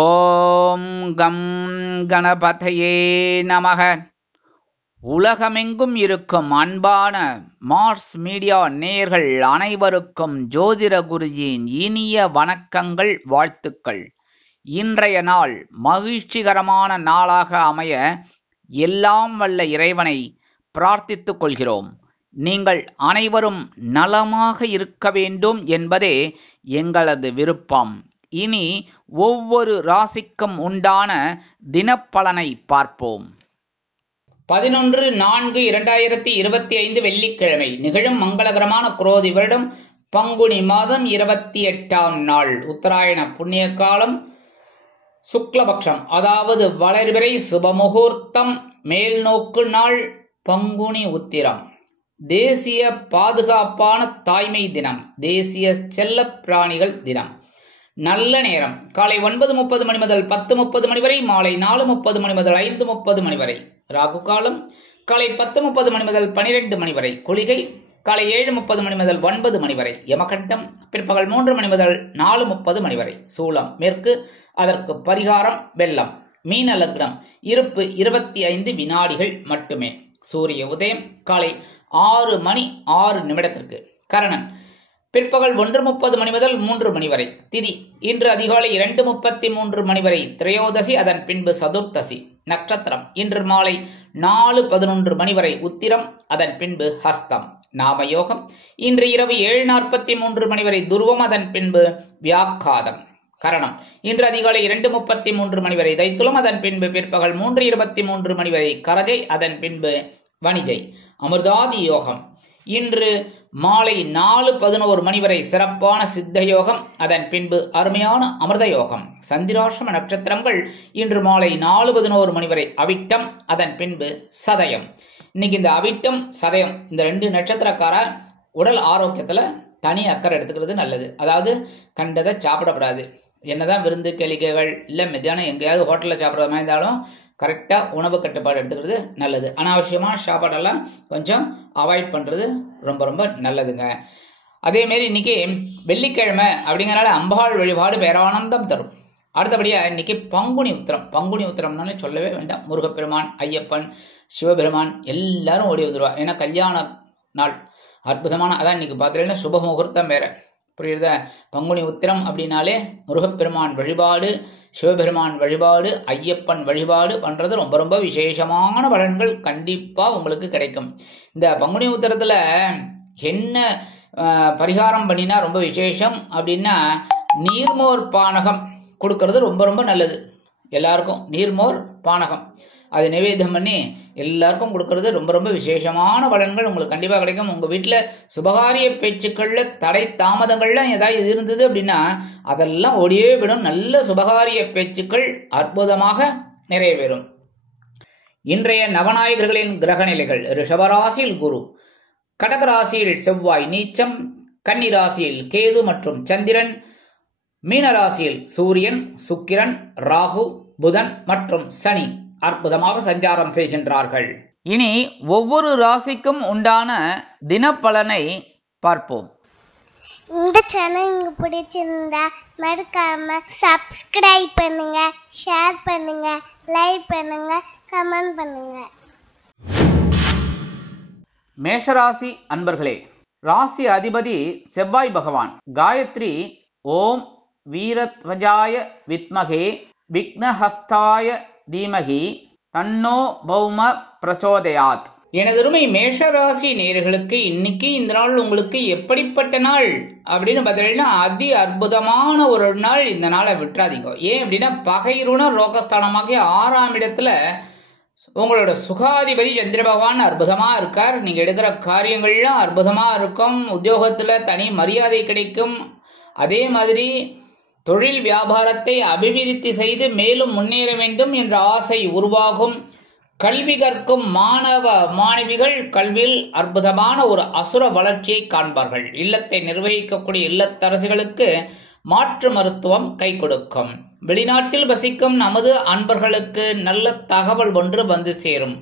ஓம் come கணபதையே நமக. உலகமெங்கும் இருக்கும் அன்பான மார்ஸ் மீடியா நேயர்கள் அனைவருக்கும் ஜோதிட குருஜியின் இனிய வணக்கங்கள், வாழ்த்துக்கள். இன்றைய நாள் மகிழ்ச்சிகரமான நாளாக அமைய எல்லாம் வல்ல இறைவனை பிரார்த்தித்துக் கொள்கிறோம். நீங்கள் அனைவரும் நலமாக இருக்க வேண்டும் என்பதே எங்களது விருப்பம். இனி ஒவ்வொரு ராசிக்கும் உண்டான தினப்பலனை பார்ப்போம். 11/4/2025 வெள்ளிக்கிழமை நிகழும் மங்களகரமான குரோதி வருடம் பங்குனி மாதம் 28ஆம் நாள், உத்தராயண புண்ணிய காலம், சுக்லபக்ஷம், அதாவது வளர்பிறை சுபமுகூர்த்தம், மேல்நோக்கு நாள், பங்குனி உத்திரம். தேசிய பாதுகாப்பான தாய்மை தினம், தேசிய செல்ல பிராணிகள் தினம். நல்ல நேரம் காலை 9:30 மணி முதல் 10:30 மணி வரை, மாலை 4:30 மணி முதல் 5:30 மணி வரை. ராகு காலம் காலை 10:30 மணி முதல் 12 மணி வரை. குளிகை காலை 7:30 மணி முதல் 9 மணி வரை. யமகண்டம் பிற்பகல் 3 மணி முதல் 4:30 மணி வரை. சூலம் மேற்கு, அதற்கு பரிகாரம் வெள்ளம். மீன லக்னம், இருப்பு 25 வினாடிகள் மட்டுமே. சூரிய உதயம் காலை 6 மணி 6 நிமிடத்திற்கு. கரணன் பிற்பகல் 1:30 மணி முதல் 3 மணி வரை. திதி இன்று அதிகாலை 2:33 மணி வரை திரையோதசி, அதன் பின்பு சதுர்த்தசி. நட்சத்திரம் இன்று மாலை 4:11 மணி வரை உத்திரம், அதன் பின்பு ஹஸ்தம். நாமயோகம் இன்று இரவு 7:43 மணி வரை துருவம், அதன் பின்பு வியாக்காதம். கரணம் இன்று அதிகாலை 2:33 மணி வரை தைத்துலம், அதன் பின்பு பிற்பகல் 3:23 மணி வரை கரஜை, அதன் பின்பு வணிஜை. அமிர்தாதி யோகம் இன்று மாலை 4:11 மணி வரை சிறப்பான சித்த யோகம், அதன் பின்பு அருமையான அமிர்த யோகம். சந்திராஷ்டம நட்சத்திரங்கள் இன்று மாலை 4:11 மணி வரை அவிட்டம், அதன் பின்பு சதயம். இன்னைக்கு இந்த அவிட்டம் சதயம் இந்த 2 நட்சத்திரக்கார உடல் ஆரோக்கியத்துல தனி அக்கறை எடுத்துக்கிறது நல்லது. அதாவது கண்டதை சாப்பிடப்படாது. என்னதான் விருந்து கேளிக்கைகள் இல்லை மத்தியானம் எங்கேயாவது ஹோட்டலில் சாப்பிட்ற மாதிரி இருந்தாலும் கரெக்டாக உணவு கட்டுப்பாடு எடுத்துக்கிறது நல்லது. அனாவசியமான சாப்பாடெல்லாம் கொஞ்சம் அவாய்ட் பண்ணுறது ரொம்ப ரொம்ப நல்லதுங்க. அதேமாரி இன்னைக்கு வெள்ளிக்கிழமை அப்படிங்கிறனால அம்பாள் வழிபாடு பேரானந்தம் தரும். அடுத்தபடியாக இன்னைக்கு பங்குனி உத்திரம். பங்குனி உத்திரம்னாலே சொல்லவே வேண்டாம். முருகப்பெருமான், ஐயப்பன், சிவபெருமான் எல்லாரும் ஓடி வந்துடுவா. ஏன்னா கல்யாண நாள் அற்புதமான, அதான் இன்னைக்கு பார்த்துட்டீங்கன்னா சுப முகூர்த்தம் வேற. புரியுதா? பங்குனி உத்திரம் அப்படின்னாலே முருகப்பெருமான் வழிபாடு, சிவபெருமான் வழிபாடு, ஐயப்பன் வழிபாடு பண்றது ரொம்ப ரொம்ப விசேஷமான பலன்கள் கண்டிப்பா உங்களுக்கு கிடைக்கும். இந்த பங்குனி உத்திரத்துல என்ன பரிகாரம் பண்ணினா ரொம்ப விசேஷம் அப்படின்னா, நீர்மோர் பானகம் கொடுக்கறது ரொம்ப ரொம்ப நல்லது. எல்லாருக்கும் நீர்மோர் பானகம் அது நிவேதம் பண்ணி எல்லாருக்கும் கொடுக்கறது ரொம்ப ரொம்ப விசேஷமான பலன்கள் உங்களுக்கு கண்டிப்பாக கிடைக்கும். உங்கள் வீட்டில் சுபகாரிய பேச்சுக்களில் தடை தாமதங்கள்லாம் ஏதாவது இருந்தது அப்படின்னா அதெல்லாம் ஒடியே விடும். நல்ல சுபகாரிய பேச்சுக்கள் அற்புதமாக நிறைவேறும். இன்றைய நவநாயகர்களின் கிரக நிலைகள்: ரிஷபராசியில் குரு, கடகராசியில் செவ்வாய் நீச்சம், கன்னிராசியில் கேது மற்றும் சந்திரன், மீனராசியில் சூரியன், சுக்கிரன், ராகு, புதன் மற்றும் சனி அற்புதமாக சஞ்சாரம் செய்கின்றார்கள். இனி ஒவ்வொரு ராசிக்கும் உண்டான தினப்பலனை பார்ப்போம். இந்த சேனல் உங்களுக்கு பிடிச்சிருந்தா மறக்காம சப்ஸ்கிரைப் பண்ணுங்க, ஷேர் பண்ணுங்க, லைக் பண்ணுங்க, கமெண்ட் பண்ணுங்க. மேஷராசி அன்பர்களே, ராசி அதிபதி செவ்வாய் பகவான். காயத்ரி ஓம் வீரத்வஜாய வித்மகே விக்னஹஸ்தாய தீமகி தன்னோ பௌம பிரச்சோதயாத். எனதருமை மேஷராசி நேயர்களுக்கு இன்னைக்கு இந்த நாள் உங்களுக்கு எப்படிப்பட்ட நாள் அப்படின்னு பார்த்தீங்கன்னா அதி அற்புதமான ஒரு நாள். இந்த நாளை விட்டுறாதீங்க. ஏன் அப்படின்னா பகைருண ரோகஸ்தானமாக 6ஆம் இடத்துல உங்களோட சுகாதிபதி சந்திர பகவான் அற்புதமா இருக்கார். நீங்க எடுக்கிற காரியங்கள்லாம் அற்புதமா இருக்கும். உத்தியோகத்துல தனி மரியாதை கிடைக்கும். அதே மாதிரி தொழில் வியாபாரத்தை அபிவிருத்தி செய்து மேலும் முன்னேற வேண்டும் என்ற ஆசை உருவாகும். கல்வி கற்கும் மாணவ மாணவிகள் கல்வியில் அற்புதமான ஒரு அசுர வளர்ச்சியை காண்பார்கள். இல்லத்தை நிர்வகிக்கக்கூடிய இல்லத்தரசிகளுக்கு மாற்று மருத்துவம் கை கொடுக்கும். வெளிநாட்டில் வசிக்கும் நமது அன்பர்களுக்கு நல்ல தகவல் ஒன்று வந்து சேரும்.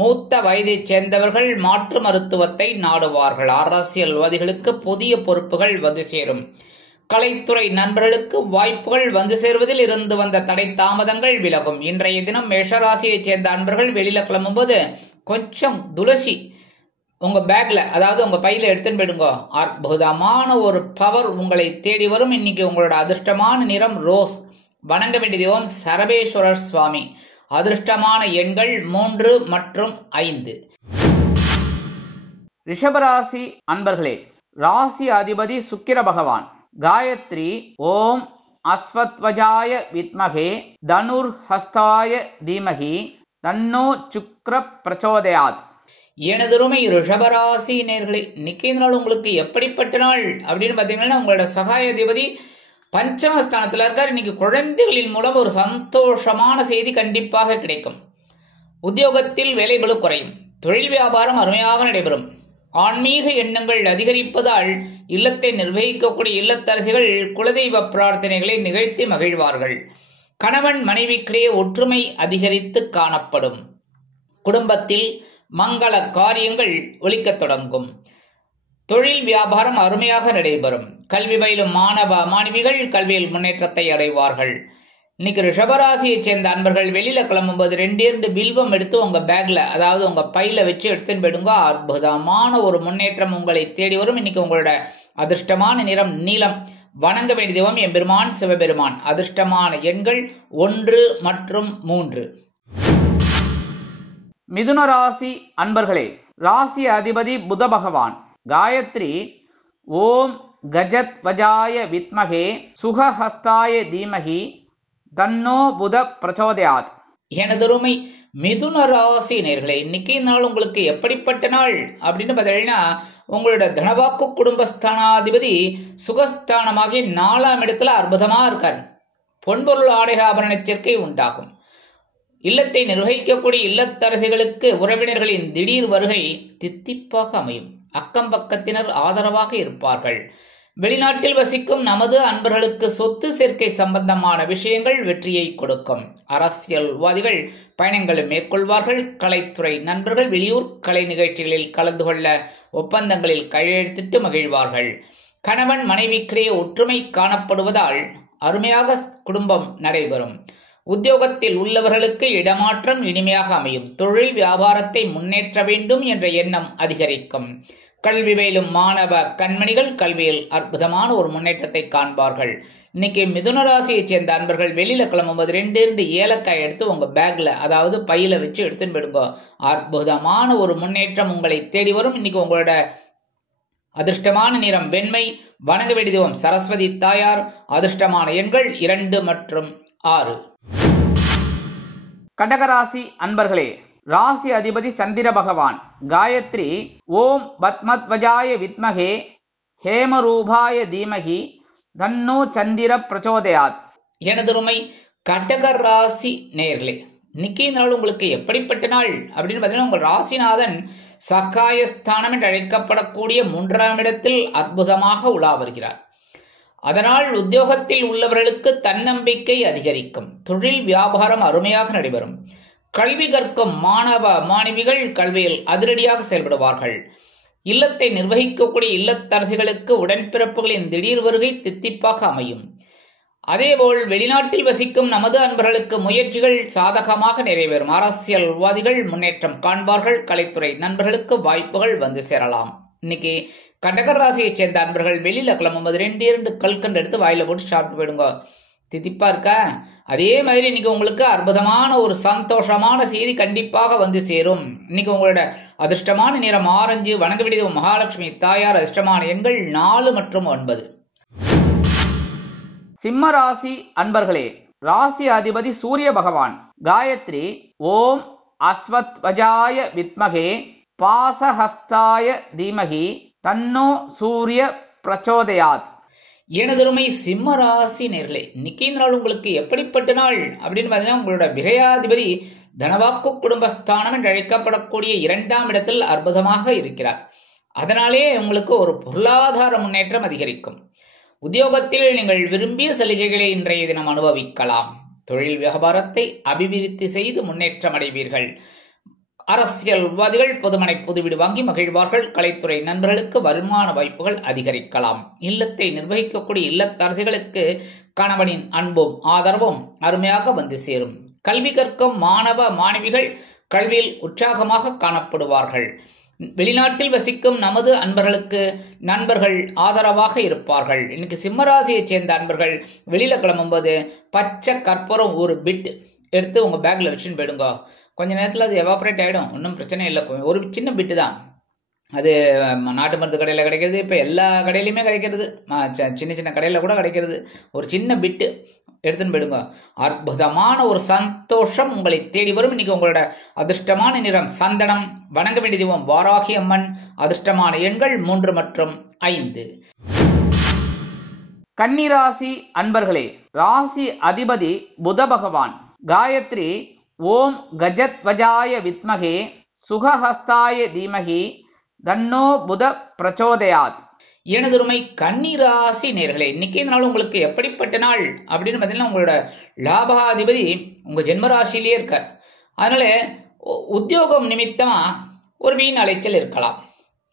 மூத்த வயதைச் சேர்ந்தவர்கள் மாற்று மருத்துவத்தை நாடுவார்கள். அரசியல்வாதிகளுக்கு புதிய பொறுப்புகள் வந்து சேரும். கலைத்துறை நண்பர்களுக்கு வாய்ப்புகள் வந்து சேர்வதில் இருந்து வந்த தடை தாமதங்கள் விலகும். இன்றைய தினம் மேஷராசியைச் சேர்ந்த அன்பர்கள் வெளியில கிளம்பும்போது கொஞ்சம் துளசி உங்க பேக்ல, அதாவது உங்க பையில எடுத்துன்னு போயிடுங்க. அற்புதமான ஒரு பவர் உங்களை தேடி வரும். இன்னைக்கு உங்களோட அதிர்ஷ்டமான நிறம் ரோஸ். வணங்க வேண்டிய தெய்வம் சரபேஸ்வரர் சுவாமி. அதிர்ஷ்டமான எண்கள் 3 மற்றும் 5. ரிஷபராசி அன்பர்களே, ராசி அதிபதி சுக்கிர பகவான். காயத்ரி ஓம் அஸ்வத்வஜாய வித்மகே தனுர் ஹஸ்தாய தீமகி தன்னோ சுக்ர பிரச்சோதயாத். எனதுருமை ரிஷபராசி நேர்களே, இன்னைக்கு நாள் உங்களுக்கு எப்படிப்பட்ட நாள் அப்படின்னு பாத்தீங்கன்னா, உங்களோட சகாயாதிபதி பஞ்சமஸ்தானத்துல இருக்கார். இன்னைக்கு குழந்தைகளின் மூலம் ஒரு சந்தோஷமான செய்தி கண்டிப்பாக கிடைக்கும். உத்தியோகத்தில் வேலைபளு குறையும். தொழில் வியாபாரம் அருமையாக நடைபெறும். ஆன்மீக எண்ணங்கள் அதிகரிப்பதால் இல்லத்தை நிர்வகிக்கக்கூடிய இல்லத்தரசிகள் குலதெய்வ பிரார்த்தனைகளை நிகழ்த்தி மகிழ்வார்கள். கணவன் மனைவிக்கிடையே ஒற்றுமை அதிகரித்து காணப்படும். குடும்பத்தில் மங்கள காரியங்கள் ஒலிக்கத் தொடங்கும். தொழில் வியாபாரம் அருமையாக நடைபெறும். கல்வி பயிலும் மாணவ மாணவிகள் கல்வியில் முன்னேற்றத்தை அடைவார்கள். இன்னைக்கு ரிஷபராசியைச் சேர்ந்த அன்பர்கள் வெளியில கிளம்பும்போது 2 பில்வம் எடுத்து உங்க பேக்ல, அதாவது உங்க பையில வச்சு எடுத்துன்னு போயிடுங்க. அற்புதமான ஒரு முன்னேற்றம் உங்களை தேடி வரும். இன்னைக்கு உங்களோட அதிர்ஷ்டமான நிறம் நீலம். வணங்க வேண்டிய தெய்வம் எம்பெருமான் சிவபெருமான். அதிர்ஷ்டமான எண்கள் 1 மற்றும் 3. மிதுன ராசி அன்பர்களே, ராசி அதிபதி புத பகவான். காயத்ரி ஓம் கஜத் வஜாய வித்மகே சுகஹஸ்தாய தீமகி தன்னோ புத பிரச்சோதயாத். எனதுருமை மிதுன ராசி நேர்களே, இன்னைக்கு நாள் உங்களுக்கு எப்படிப்பட்ட நாள் அப்படின்னு பார்த்தீங்கன்னா, உங்களோட தனவாக்கு குடும்பஸ்தானாதிபதி சுகஸ்தானமாகி 4ஆம் இடத்துல அற்புதமா இருக்கார். பொன்பொருள் ஆடை ஆபரண சேர்க்கை உண்டாகும். இல்லத்தை நிர்வகிக்கக்கூடிய இல்லத்தரசிகளுக்கு உறவினர்களின் திடீர் வருகை தித்திப்பாக அமையும். அக்கம் பக்கத்தினர் ஆதரவாக இருப்பார்கள். வெளிநாட்டில் வசிக்கும் நமது அன்பர்களுக்கு சொத்து சேர்க்கை சம்பந்தமான விஷயங்கள் வெற்றியை கொடுக்கும். அரசியல்வாதிகள் பயணங்களை மேற்கொள்வார்கள். கலைத்துறை நண்பர்கள் வெளியூர் கலை நிகழ்ச்சிகளில் கலந்து கொள்ள ஒப்பந்தங்களில் கையெழுத்திட்டு மகிழ்வார்கள். கணவன் மனைவிக்கிடையே ஒற்றுமை காணப்படுவதால் அருமையாக குடும்பம் நடைபெறும். உத்தியோகத்தில் உள்ளவர்களுக்கு இடமாற்றம் இனிமையாக அமையும். தொழில் வியாபாரத்தை முன்னேற்ற வேண்டும் என்ற எண்ணம் அதிகரிக்கும். கல்வி பயிலும் மாணவ கண்மணிகள் கல்வியில் அற்புதமான ஒரு முன்னேற்றத்தை காண்பார்கள். இன்னைக்கு மிதுன ராசியைச் சேர்ந்த அன்பர்கள் வெளியில கிளம்பும்போது 2 ஏலக்காய் எடுத்து உங்க பேக்ல, அதாவது பையில வச்சு எடுத்துன்னு போயிடுங்க. அற்புதமான ஒரு முன்னேற்றம் உங்களை தேடி வரும். இன்னைக்கு உங்களோட அதிர்ஷ்டமான நிறம் வெண்மை. வணங்க வேண்டிய தெய்வம் சரஸ்வதி தாயார். அதிர்ஷ்டமான எண்கள் 2 மற்றும் 6. கடகராசி அன்பர்களே, ராசி அதிபதி சந்திர பகவான். காயத்ரி ஓம் பத்மத்வஜாய வித்மகே ஹேமரூபாய தீமகி தன்னோ சந்திர பிரச்சோதயாத். எனதுருமை கடகராசி நேயர்களே, இன்னைக்கு நாள் உங்களுக்கு எப்படிப்பட்ட நாள் அப்படின்னு பார்த்தீங்கன்னா, உங்கள் ராசிநாதன் சகாயஸ்தானம் என்று அழைக்கப்படக்கூடிய 3ஆம் இடத்தில் அற்புதமாக உலா வருகிறார். அதனால் உத்தியோகத்தில் உள்ளவர்களுக்கு தன்னம்பிக்கை அதிகரிக்கும். தொழில் வியாபாரம் அருமையாக நடைபெறும். கல்வி கற்கும் மாணவ மாணவிகள் கல்வியில் அதிரடியாக செயல்படுவார்கள். இல்லத்தை நிர்வகிக்கக்கூடிய இல்லத்தரசிகளுக்கு உடன்பிறப்புகளின் திடீர் வருகை தித்திப்பாக அமையும். அதேபோல் வெளிநாட்டில் வசிக்கும் நமது அன்பர்களுக்கு முயற்சிகள் சாதகமாக நிறைவேறும். அரசியல்வாதிகள் முன்னேற்றம் காண்பார்கள். கலைத்துறை நண்பர்களுக்கு வாய்ப்புகள் வந்து சேரலாம். இன்னைக்கு கடகராசியைச் சேர்ந்த அன்பர்கள் வெளியில கிளம்பும்போது 2 கல்கண்டு எடுத்து வாயில போட்டு சாப்பிட்டு போயிடுங்க. தித்திப்பா இருக்கா? அதே மாதிரி இன்னைக்கு உங்களுக்கு அற்புதமான ஒரு சந்தோஷமான செய்தி கண்டிப்பாக வந்து சேரும். இன்னைக்கு உங்களோட அதிர்ஷ்டமான நிறம் ஆரஞ்சு. வணங்க வேண்டிய மகாலட்சுமி தாயார். அதிர்ஷ்டமான எண்கள் 4 மற்றும் 9. சிம்ம ராசி அன்பர்களே, ராசி அதிபதி சூரிய பகவான். காயத்ரி ஓம் அஸ்வத்வஜாய வித்மகே பாசஹஸ்தாய தீமகி தன்னோ சூரிய பிரச்சோதயாத். எனதுருமை சிம்ம ராசி நேர்களே, இன்னைக்கு நாள் உங்களுக்கு எப்படிப்பட்ட நாள் அப்படின்னு பார்த்தீங்கன்னா, உங்களோட விரையாதிபதி தனவாக்கு குடும்பஸ்தானம் என்று அழைக்கப்படக்கூடிய 2ஆம் இடத்தில் அற்புதமாக இருக்கிறார். அதனாலே உங்களுக்கு ஒரு பொருளாதார முன்னேற்றம் அதிகரிக்கும். உத்தியோகத்தில் நீங்கள் விரும்பிய சலுகைகளை இன்றைய தினம் அனுபவிக்கலாம். தொழில் வியாபாரத்தை அபிவிருத்தி செய்து முன்னேற்றம் அடைவீர்கள். அரசியல்வாதிகள் பொதுமனை புதுவீடு வாங்கி மகிழ்வார்கள். கலைத்துறை நண்பர்களுக்கு வருமான வாய்ப்புகள் அதிகரிக்கலாம். இல்லத்தை நிர்வகிக்கக்கூடிய இல்லத்தரசிகளுக்கு கணவனின் அன்பும் ஆதரவும் அருமையாக வந்து சேரும். கல்வி கற்கும் மாணவ மாணவிகள் கல்வியில் உற்சாகமாக காணப்படுவார்கள். வெளிநாட்டில் வசிக்கும் நமது அன்பர்களுக்கு நண்பர்கள் ஆதரவாக இருப்பார்கள். இன்னைக்கு சிம்மராசியை சேர்ந்த அன்பர்கள் வெளியில கிளம்பும்போது பச்சை கற்பூரம் ஒரு பிட் எடுத்து உங்க பேக்ல வச்சுன்னு போயிடுங்க. கொஞ்ச நேரத்தில் அது எவாபரேட் ஆகிடும். ஒன்றும் பிரச்சனை இல்லை. ஒரு சின்ன பிட்டு தான் அது. நாட்டு மருந்து கடையில் கிடைக்கிறது, இப்போ எல்லா கடையிலையுமே கிடைக்கிறது, சின்ன சின்ன கடையில் கூட கிடைக்கிறது. ஒரு சின்ன பிட்டு எடுத்துன்னு போயிடுங்க. அற்புதமான ஒரு சந்தோஷம் உங்களை தேடி வரும். இன்னைக்கு உங்களோட அதிர்ஷ்டமான நிறம் சந்தனம். வணங்க வேண்டிய தெய்வம் வாராகி அம்மன். அதிர்ஷ்டமான எண்கள் 3 மற்றும் 5. கன்னிராசி அன்பர்களே, ராசி அதிபதி புத பகவான். காயத்ரி ஓம் கஜத்வஜாய வித்மகே சுகஹஸ்தாய தீமகி தன்னோ புத பிரச்சோதயாத். எனதுருமை கன்னிராசி நேர்களே, இன்னைக்கு இந்த நாள் உங்களுக்கு எப்படிப்பட்ட நாள் அப்படின்னு பார்த்தீங்கன்னா, உங்களோட லாபாதிபதி உங்க ஜென்மராசிலேயே இருக்கார். அதனால உத்தியோகம் நிமித்தமா ஒரு வீண் அலைச்சல் இருக்கலாம்.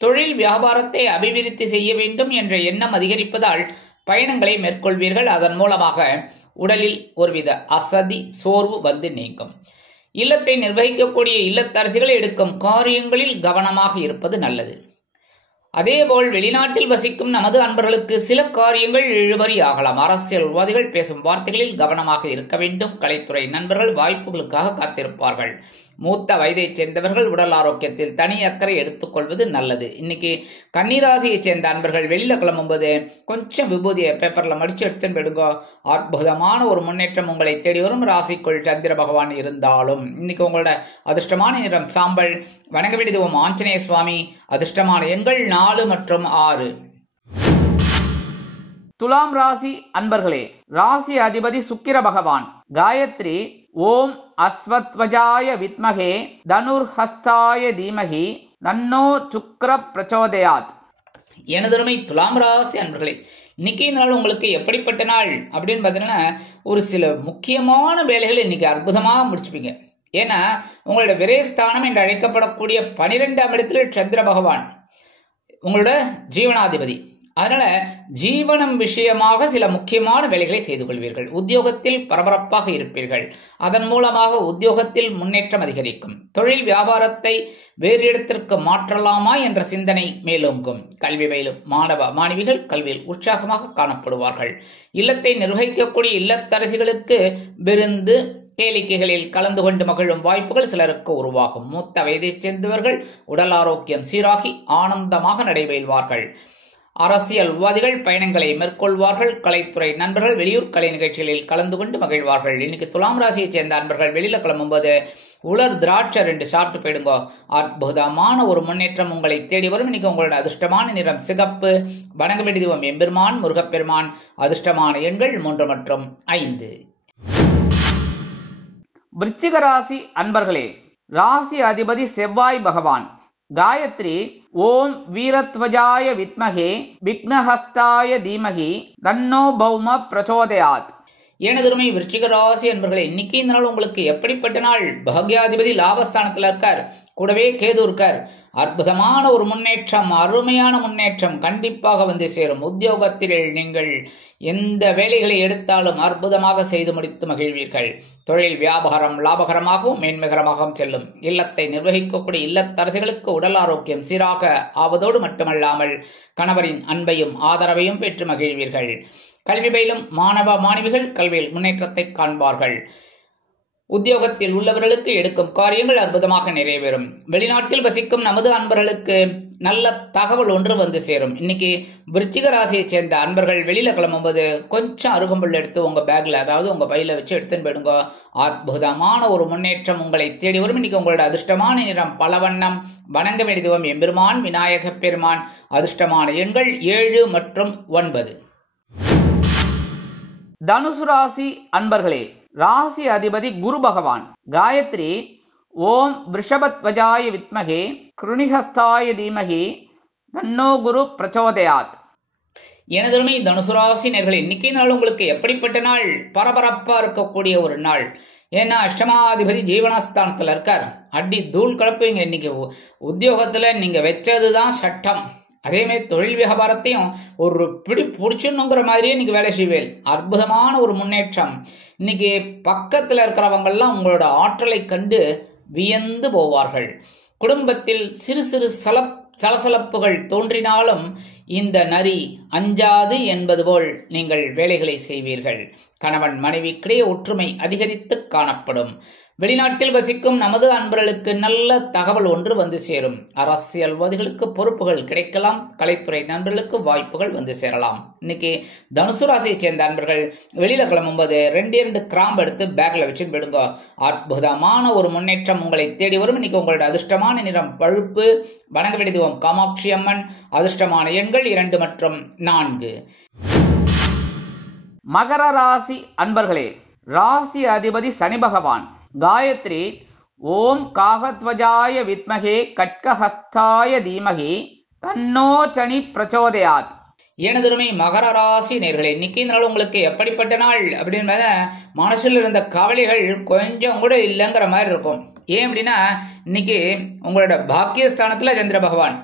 தொழில் வியாபாரத்தை அபிவிருத்தி செய்ய வேண்டும் என்ற எண்ணம் அதிகரிப்பதால் பயணங்களை மேற்கொள்வீர்கள். அதன் மூலமாக உடலில் ஒருவித அசதி சோர்வு வந்து நீங்கும். இல்லத்தை நிர்வகிக்கக்கூடிய இல்லத்தரசிகள் எடுக்கும் காரியங்களில் கவனமாக இருப்பது நல்லது. அதேபோல் வெளிநாட்டில் வசிக்கும் நமது அன்பர்களுக்கு சில காரியங்கள் இழுபறி ஆகலாம். அரசியல்வாதிகள் பேசும் வார்த்தைகளில் கவனமாக இருக்க வேண்டும். கலைத்துறை நண்பர்கள் வாய்ப்புகளுக்காக காத்திருப்பார்கள். மூத்த வயதைச் சேர்ந்தவர்கள் உடல் ஆரோக்கியத்தில் தனி அக்கறை எடுத்துக்கொள்வது நல்லது. இன்னைக்கு கன்னிராசியை சேர்ந்த அன்பர்கள் வெளியில கிளம்பும்போது கொஞ்சம் விபூதியை பேப்பர்ல மடிச்சு எடுத்துன்னு போயிடுங்க. அற்புதமான ஒரு முன்னேற்றம் உங்களை தேடி வரும். ராசிக்குள் சந்திர பகவான் இருந்தாலும் இன்னைக்கு உங்களோட அதிர்ஷ்டமான நிறம் சாம்பல். வணங்க வேண்டிய தெய்வம் ஆஞ்சநேய சுவாமி. அதிர்ஷ்டமான எண்கள் 4 மற்றும் 6. துலாம் ராசி அன்பர்களே, ராசி அதிபதி சுக்கிர பகவான். காயத்ரி ஓம் அஸ்வத்வஜாய வித்மகே தனுர்ஹஸ்தாய தீமகி தன்னோ சுக்ர பிரச்சோதயாத். எனதுமை துலாம் ராசி அன்பர்களே, இன்னைக்கு நாள் உங்களுக்கு எப்படிப்பட்ட நாள் அப்படின்னு பார்த்தீங்கன்னா, ஒரு சில முக்கியமான வேலைகளை இன்னைக்கு அற்புதமாக முடிச்சுப்பீங்க. ஏன்னா உங்களோட விரயஸ்தானம் என்று அழைக்கப்படக்கூடிய 12ஆம் இடத்துல சந்திர பகவான் உங்களோட ஜீவனாதிபதி. அதனால ஜீவனம் விஷயமாக சில முக்கியமான வேலைகளை செய்து கொள்வீர்கள். உத்தியோகத்தில் பரபரப்பாக இருப்பீர்கள். அதன் மூலமாக உத்தியோகத்தில் முன்னேற்றம் அதிகரிக்கும். தொழில் வியாபாரத்தை வேறு இடத்திற்கு மாற்றலாமா என்ற சிந்தனை மேலோங்கும். கல்வி பயிலும் மாணவ மாணவிகள் கல்வியில் உற்சாகமாக காணப்படுவார்கள். இல்லத்தை நிர்வகிக்கக்கூடிய இல்லத்தரசிகளுக்கு விருந்து கேளிக்கைகளில் கலந்து கொண்டு மகிழும் வாய்ப்புகள் சிலருக்கு உருவாகும். மூத்த வயதைச் சேர்ந்தவர்கள் உடல் ஆரோக்கியம் சீராகி ஆனந்தமாக நடைபெறுவார்கள். அரசியல்வாதிகள் பயணங்களை மேற்கொள்வார்கள். கலைத்துறை நண்பர்கள் வெளியூர் கலை நிகழ்ச்சிகளில் கலந்து கொண்டு மகிழ்வார்கள். இன்னைக்கு துலாம் ராசியை சேர்ந்த அன்பர்கள் வெளியில கிளம்பும்போது உலர் திராட்சை 2 சாப்பிட்டு போயிடுங்க. அற்புதமான ஒரு முன்னேற்றம் உங்களை தேடி வரும். இன்னைக்கு உங்களோட அதிர்ஷ்டமான நிறம் சிகப்பு. வணங்க வேண்டிய தெய்வம் எம்பெருமான் முருகப்பெருமான். அதிர்ஷ்டமான எண்கள் 3 மற்றும் 5. விருச்சிக ராசி அன்பர்களே, ராசி அதிபதி செவ்வாய் பகவான். காயத்ரி ஓம் வீரத்வஜாய வித்மகே விக்னஹஸ்தாய தீமகி தன்னோ பௌம பிரச்சோதயாத். எனதுமை விருச்சிக ராசி அன்பர்களே, இன்னைக்கு இந்த நாள் உங்களுக்கு எப்படிப்பட்ட நாள்? பாக்யாதிபதி லாபஸ்தானத்தில் இருக்கார். கூடவே கேது இருக்கார். அற்புதமான ஒரு முன்னேற்றம், அருமையான முன்னேற்றம் கண்டிப்பாக வந்து சேரும். உத்தியோகத்தில் நீங்கள் எந்த வேலைகளை எடுத்தாலும் அற்புதமாக செய்து முடித்து மகிழ்வீர்கள். தொழில் வியாபாரம் லாபகரமாகவும் மேன்மைகரமாகவும் செல்லும். இல்லத்தை நிர்வகிக்கக்கூடிய இல்லத்தரசிகளுக்கு உடல் ஆரோக்கியம் சீராக ஆவதோடு மட்டுமல்லாமல் கணவரின் அன்பையும் ஆதரவையும் பெற்று மகிழ்வீர்கள். கல்வி பயிலும் மாணவ மாணவிகள் கல்வியில் முன்னேற்றத்தை காண்பார்கள். உத்தியோகத்தில் உள்ளவர்களுக்கு எடுக்கும் காரியங்கள் அற்புதமாக நிறைவேறும். வெளிநாட்டில் வசிக்கும் நமது அன்பர்களுக்கு நல்ல தகவல் ஒன்று வந்து சேரும். இன்னைக்கு விருச்சிக ராசியை சேர்ந்த அன்பர்கள் வெளியில கிளம்பும்போது கொஞ்சம் அருகம்புல் எடுத்து உங்க பேக்ல, அதாவது உங்க பையில வச்சு எடுத்துன்னு போயிடுங்க. அற்புதமான ஒரு முன்னேற்றம் உங்களை தேடி வரும். இன்னைக்கு உங்களோட அதிர்ஷ்டமான நிறம் பலவண்ணம். வணங்க வேண்டிய தெய்வம் எம்பெருமான் விநாயக பெருமான். அதிர்ஷ்டமான எண்கள் 7 மற்றும் 9. தனுசு ராசி அன்பர்களே, ராசி அதிபதி குரு பகவான். காயத்ரி ஓம் ரிஷபத்வஜாய வித்மகே கிருணிஹஸ்தாய தீமகி தன்னோ குரு பிரச்சோதயாத். எனதுமே தனுசு ராசி நேர்களே, இன்னைக்கு நாள் உங்களுக்கு எப்படிப்பட்ட நாள்? பரபரப்பா இருக்கக்கூடிய ஒரு நாள். ஏன்னா அஷ்டமாதிபதி ஜீவனஸ்தானத்தில் இருக்கார். அடி தூள் கலப்புவீங்க. இன்னைக்கு உத்தியோகத்துல நீங்க வச்சதுதான் சட்டம். அதே மாதிரி தொழில் வியாபாரத்தையும் ஒரு பிடி பிடிச்சிடணுங்கிற மாதிரியே இன்னைக்கு வேலை செய்வேன். அற்புதமான ஒரு முன்னேற்றம். இன்னைக்கு பக்கத்துல இருக்கிறவங்கெல்லாம் உங்களோட ஆற்றலை கண்டு வியந்து போவார்கள். குடும்பத்தில் சிறு சிறு சலசலப்புகள் தோன்றினாலும் இந்த நரி அஞ்சாது என்பது போல் நீங்கள் வேலைகளை செய்வீர்கள். கணவன் மனைவிக்கிடையே ஒற்றுமை அதிகரித்து காணப்படும். வெளிநாட்டில் வசிக்கும் நமது அன்பர்களுக்கு நல்ல தகவல் ஒன்று வந்து சேரும். அரசியல்வாதிகளுக்கு பொறுப்புகள் கிடைக்கலாம். கலைத்துறை நண்பர்களுக்கு வாய்ப்புகள் வந்து சேரலாம். இன்னைக்கு தனுசு ராசியை சேர்ந்த அன்பர்கள் வெளியில கிளம்பும்போது 2 கிராம்பு எடுத்து பேக்ல வச்சு விடுங்க. அற்புதமான ஒரு முன்னேற்றம் உங்களை தேடி வரும். இன்னைக்கு உங்களோட அதிர்ஷ்டமான நிறம் பழுப்பு. வணங்க வேண்டியதுவோம் காமாட்சி அம்மன். அதிர்ஷ்டமான எண்கள் 2 மற்றும் 4. மகர ராசி அன்பர்களே, ராசி அதிபதி சனி பகவான். காயத்ரி ஓம் காகத்வஜாய வித்மகே கட்கஹஸ்தாய தீமகி தன்னோ சனி பிரச்சோதயாத். எனதுமே மகர ராசி நேர்களே, இன்னைக்கு நாள் உங்களுக்கு எப்படிப்பட்ட நாள் அப்படின்னு மனசுல இருந்த கவலைகள் கொஞ்சம் கூட இல்லைங்கிற மாதிரி இருக்கும். ஏன் அப்படின்னா இன்னைக்கு உங்களோட பாக்கியஸ்தானத்துல சந்திர பகவான்,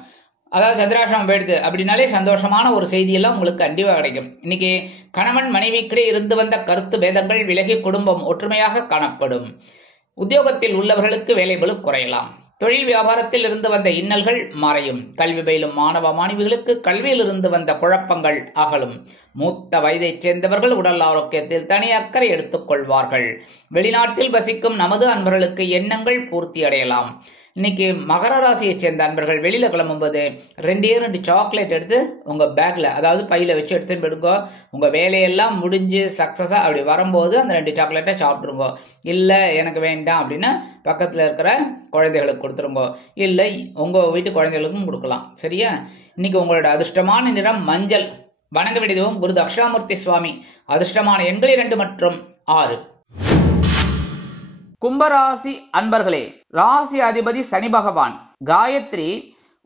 அதாவது சந்திராசிரமம் போயிடுது அப்படின்னாலே சந்தோஷமான ஒரு செய்தியெல்லாம் உங்களுக்கு கண்டிப்பா கிடைக்கும். இன்னைக்கு கணவன் மனைவிக்கிடையே இருந்து வந்த கருத்து பேதங்கள் விலகி குடும்பம் ஒற்றுமையாக காணப்படும். உத்தியோகத்தில் உள்ளவர்களுக்கு வேலைபளு குறையலாம். தொழில் வியாபாரத்தில் இருந்து வந்த இன்னல்கள் மறையும். கல்வி பயிலும் மாணவ மாணவிகளுக்கு கல்வியில் இருந்து வந்த குழப்பங்கள் அகலும். மூத்த வயதைச் சேர்ந்தவர்கள் உடல் ஆரோக்கியத்தில் தனி அக்கறை எடுத்துக் கொள்வார்கள். வெளிநாட்டில் வசிக்கும் நமது அன்பர்களுக்கு எண்ணங்கள் பூர்த்தி அடையலாம். இன்னைக்கு மகர ராசியை சேர்ந்த அன்பர்கள் வெளியில கிளம்பும்போது 2 சாக்லேட் எடுத்து உங்க பேக்ல, அதாவது பையில வச்சு எடுத்துன்னு போயிடுங்க. உங்க வேலையெல்லாம் முடிஞ்சு சக்சஸா அப்படி வரும்போது அந்த 2 சாக்லேட்டை சாப்பிட்டுருங்க. இல்ல எனக்கு வேண்டாம் அப்படின்னா பக்கத்துல இருக்கிற குழந்தைகளுக்கு கொடுத்துருங்க. இல்லை உங்க வீட்டு குழந்தைகளுக்கும் கொடுக்கலாம். சரியா? இன்னைக்கு உங்களோட அதிர்ஷ்டமான நிறம் மஞ்சள். வணங்க வேண்டியதும் குரு தக்ஷாமூர்த்தி சுவாமி. அதிர்ஷ்டமான எண்கள் 2 மற்றும் 6. கும்பராசி அன்பர்களே, ராசி அதிபதி சனி பகவான். காயத்ரி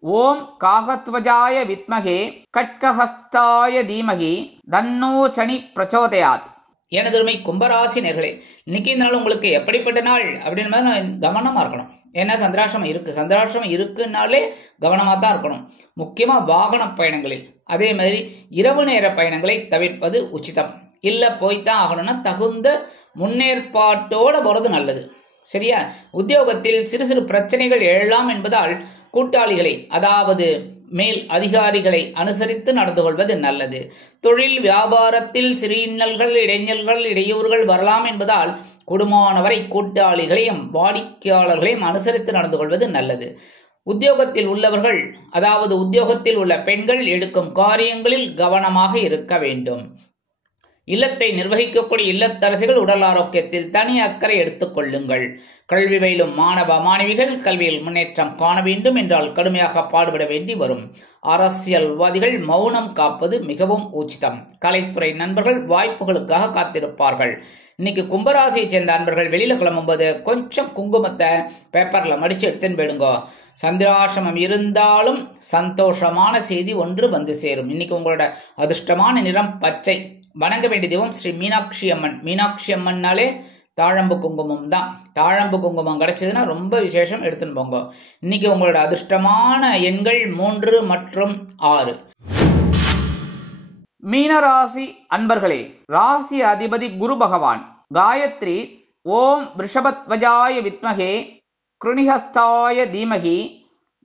ஓம் காகத்வஜாய வித்மகே கட்கஹஸ்தாய தீமகி தன்னோ சனி பிரச்சோதயாத். எனதுமை கும்பராசி நேர்களே, இன்னைக்கு இந்த நாள் உங்களுக்கு எப்படிப்பட்ட நாள் அப்படின்னு கவனமா இருக்கணும். ஏன்னா சந்திராசிரமம் இருக்கு. சந்திராசிரமம் இருக்குன்னாலே கவனமா தான் இருக்கணும். முக்கியமா வாகன பயணங்களில், அதே மாதிரி இரவு நேர பயணங்களை தவிர்ப்பது உச்சிதம். இல்ல போய்தான் ஆகணும்னா தகுந்த முன்னேற்பாட்டோட போறது நல்லது. சரியா? உத்தியோகத்தில் சிறு சிறு பிரச்சனைகள் எழலாம் என்பதால் கூட்டாளிகளை, அதாவது மேல் அதிகாரிகளை அனுசரித்து நடந்து கொள்வது நல்லது. தொழில் வியாபாரத்தில் சிறு இன்னல்கள், இடைஞ்சல்கள், இடையூறுகள் வரலாம் என்பதால் கூடுமானவரை கூட்டாளிகளையும் வாடிக்கையாளர்களையும் அனுசரித்து நடந்து கொள்வது நல்லது. உத்தியோகத்தில் உள்ளவர்கள், அதாவது உத்தியோகத்தில் உள்ள பெண்கள் எடுக்கும் காரியங்களில் கவனமாக இருக்க வேண்டும். இல்லத்தை நிர்வகிக்கக்கூடிய இல்லத்தரசிகள் உடல் ஆரோக்கியத்தில் தனி அக்கறை எடுத்துக் கொள்ளுங்கள். கல்வி பயிலும் மாணவ மாணவிகள் கல்வியில் முன்னேற்றம் காண வேண்டும் என்றால் கடுமையாக பாடுபட வேண்டி வரும். அரசியல்வாதிகள் மௌனம் காப்பது மிகவும் உச்சிதம். கலைத்துறை நண்பர்கள் வாய்ப்புகளுக்காக காத்திருப்பார்கள். இன்னைக்கு கும்பராசியை சேர்ந்த அன்பர்கள் வெளியில கிளம்பும்போது கொஞ்சம் குங்குமத்தை பேப்பர்ல மடிச்சு எடுத்துன்னு போயிடுங்க. சந்திராசிரமம் இருந்தாலும் சந்தோஷமான செய்தி ஒன்று வந்து சேரும். இன்னைக்கு உங்களோட அதிர்ஷ்டமான நிறம் பச்சை. வணங்க வேண்டிய தெய்வம் ஸ்ரீ மீனாட்சி அம்மன். மீனாட்சி அம்மன்னாலே தாழம்பு குங்குமம் தான். தாழம்பு குங்குமம் கிடைச்சதுன்னா ரொம்ப விசேஷம், எடுத்துன்னு போங்க. இன்னைக்கு உங்களோட அதிர்ஷ்டமான எண்கள் 3 மற்றும் 6. மீனராசி அன்பர்களே, ராசி அதிபதி குரு பகவான். காயத்ரி ஓம் ரிஷபத்வஜாய வித்மகே கிருணிஹஸ்தாய தீமகி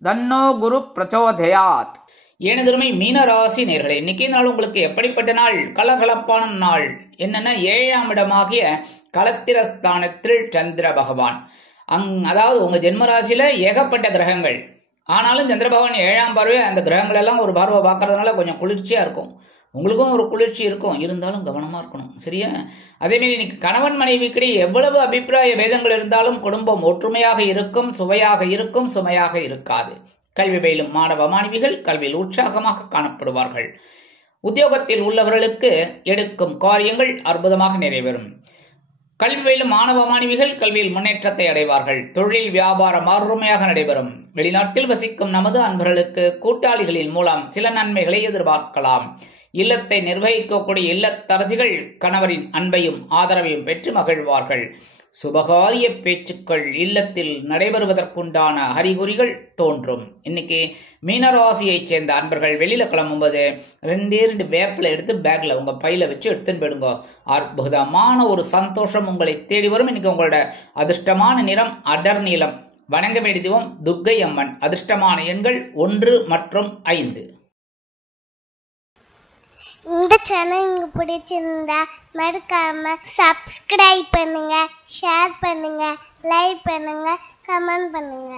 தன்னோ குரு பிரச்சோதயாத். எனதுமை மீனராசி நேர்களே, இன்னைக்கு நாள் உங்களுக்கு எப்படிப்பட்ட நாள்? கலகலப்பான நாள். என்னன்னா 7ஆம் இடமாகிய களத்திரஸ்தானத்தில் சந்திர பகவான். அதாவது உங்க ஜென்மராசியில ஏகப்பட்ட கிரகங்கள். ஆனாலும் சந்திர பகவான் 7ஆம் பார்வை அந்த கிரகங்கள் எல்லாம் ஒரு பார்வை பார்க்கறதுனால கொஞ்சம் குளிர்ச்சியா இருக்கும். உங்களுக்கும் ஒரு குளிர்ச்சி இருக்கும், இருந்தாலும் கவனமா இருக்கணும். சரியா? அதே மாதிரி இன்னைக்கு கணவன் மனைவிக்கிடையே எவ்வளவு அபிப்பிராய பேதங்கள் இருந்தாலும் குடும்பம் ஒற்றுமையாக இருக்கும், சுவையாக இருக்கும், சுமையாக இருக்காது. கல்வி பயிலும் மாணவ மாணவிகள் கல்வியில் உற்சாகமாக காணப்படுவார்கள். உத்தியோகத்தில் உள்ளவர்களுக்கு எடுக்கும் காரியங்கள் அற்புதமாக நிறைவேறும். கல்வி பயிலும் மாணவ மாணவிகள் கல்வியில் முன்னேற்றத்தை அடைவார்கள். தொழில் வியாபாரம் அருமையாக நடைபெறும். வெளிநாட்டில் வசிக்கும் நமது அன்பர்களுக்கு கூட்டாளிகளின் மூலம் சில நன்மைகளை எதிர்பார்க்கலாம். இல்லத்தை நிர்வகிக்கக்கூடிய இல்லத்தரசிகள் கணவரின் அன்பையும் ஆதரவையும் பெற்று மகிழ்வார்கள். சுபகாரிய பேச்சுக்கள் இல்லத்தில் நடைபெறுவதற்குண்டான அறிகுறிகள் தோன்றும். இன்னைக்கு மீனராசியைச் சேர்ந்த அன்பர்கள் வெளியில கிளம்பும்போது 2 வேப்பிலை எடுத்து பேக்ல உங்க பையில வச்சு எடுத்துன்னு போயிடுங்க. அற்புதமான ஒரு சந்தோஷம் உங்களை தேடி வரும். இன்னைக்கு உங்களோட அதிர்ஷ்டமான நிறம் அடர் நீலம். வணங்க வேண்டிய தெய்வம் துர்க்கை அம்மன். அதிர்ஷ்டமான எண்கள் 1 மற்றும் 5. இந்த சேனல் உங்களுக்கு பிடிச்சிருந்தா மறக்காம சப்ஸ்கிரைப் பண்ணுங்க, ஷேர் பண்ணுங்க, லைக் பண்ணுங்க, கமெண்ட் பண்ணுங்க.